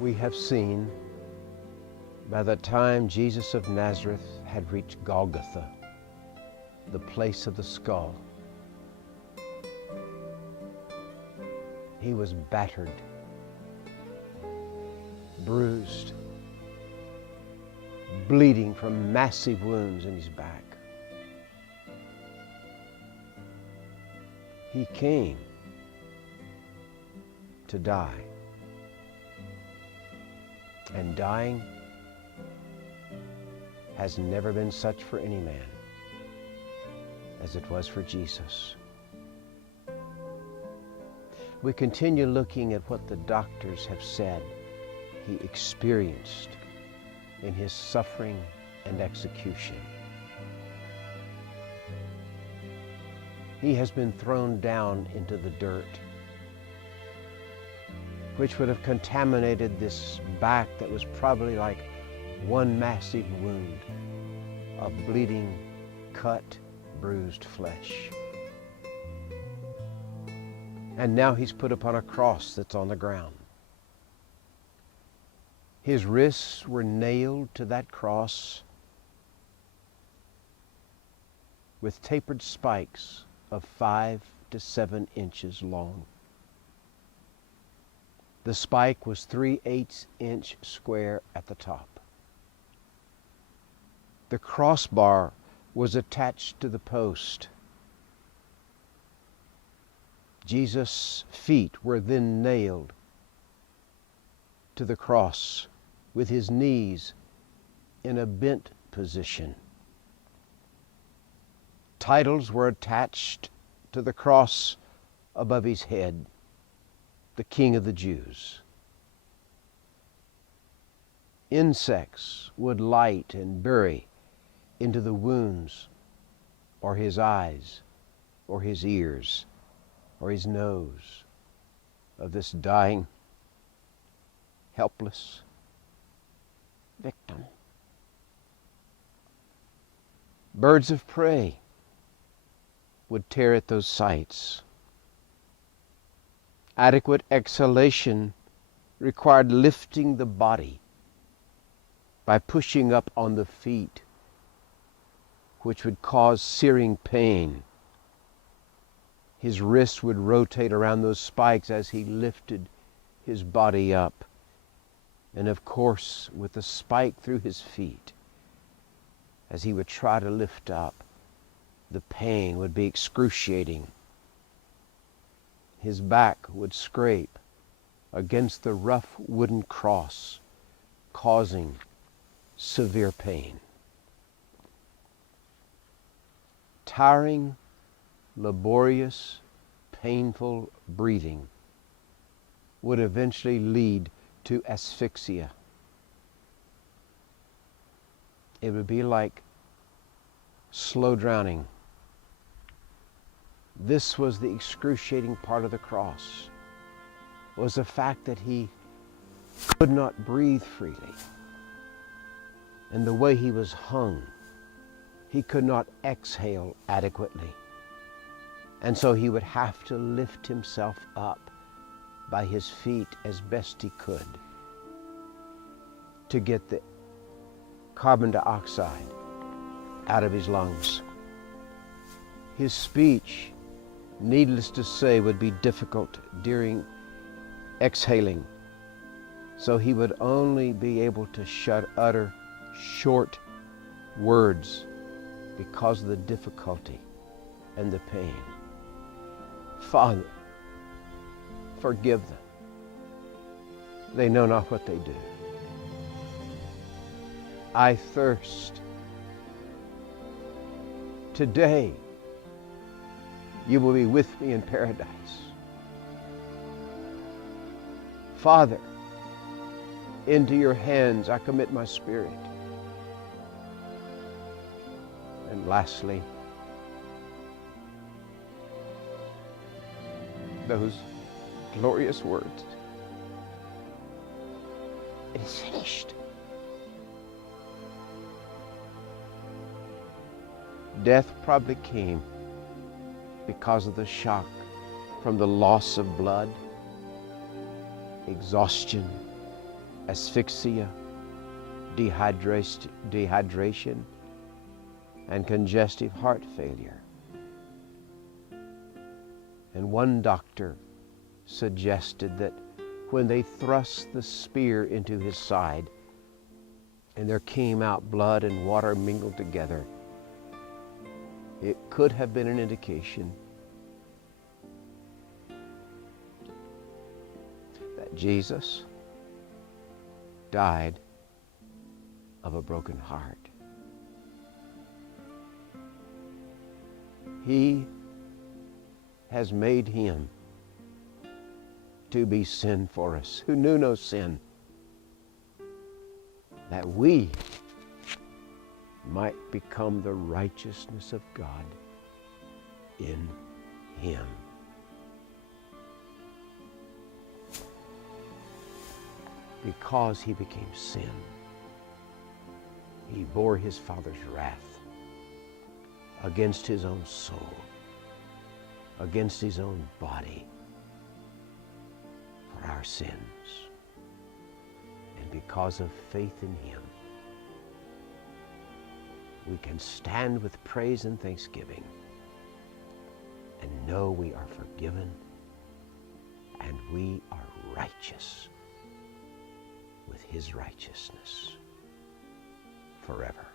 we have seen, by the time Jesus of Nazareth had reached Golgotha, the place of the skull, he was battered, bruised, bleeding from massive wounds in his back. He came to die. And dying has never been such for any man as it was for Jesus. We continue looking at what the doctors have said he experienced in his suffering and execution. He has been thrown down into the dirt, which would have contaminated this back that was probably like one massive wound of bleeding, cut, bruised flesh. And now he's put upon a cross that's on the ground. His wrists were nailed to that cross with tapered spikes of 5 to 7 inches long. The spike was 3/8 inch square at the top. The crossbar was attached to the post. Jesus' feet were then nailed to the cross with his knees in a bent position. Titles were attached to the cross above his head: the King of the Jews. Insects would light and bury into the wounds, or his eyes, or his ears, or his nose of this dying, helpless victim. Birds of prey would tear at those sites. Adequate exhalation required lifting the body by pushing up on the feet, which would cause searing pain. His wrists would rotate around those spikes as he lifted his body up. And of course, with the spike through his feet, as he would try to lift up, the pain would be excruciating. His back would scrape against the rough wooden cross, causing severe pain. Tiring, laborious, painful breathing would eventually lead to asphyxia. It would be like slow drowning. This was the excruciating part of the cross, was the fact that he could not breathe freely. And the way he was hung, he could not exhale adequately. And so he would have to lift himself up by his feet as best he could to get the carbon dioxide out of his lungs. His speech, needless to say, would be difficult during exhaling. So he would only be able to utter short words because of the difficulty and the pain. Father, forgive them. They know not what they do. I thirst. Today, you will be with me in paradise. Father, into your hands I commit my spirit. And lastly, those glorious words: it is finished. Death probably came because of the shock from the loss of blood, exhaustion, asphyxia, dehydration, and congestive heart failure. And one doctor suggested that when they thrust the spear into his side and there came out blood and water mingled together, it could have been an indication that Jesus died of a broken heart. He has made him to be sin for us, who knew no sin, that we might become the righteousness of God in him. Because he became sin, he bore his Father's wrath against his own soul, against his own body, for our sins. And because of faith in him, we can stand with praise and thanksgiving and know we are forgiven and we are righteous with his righteousness forever.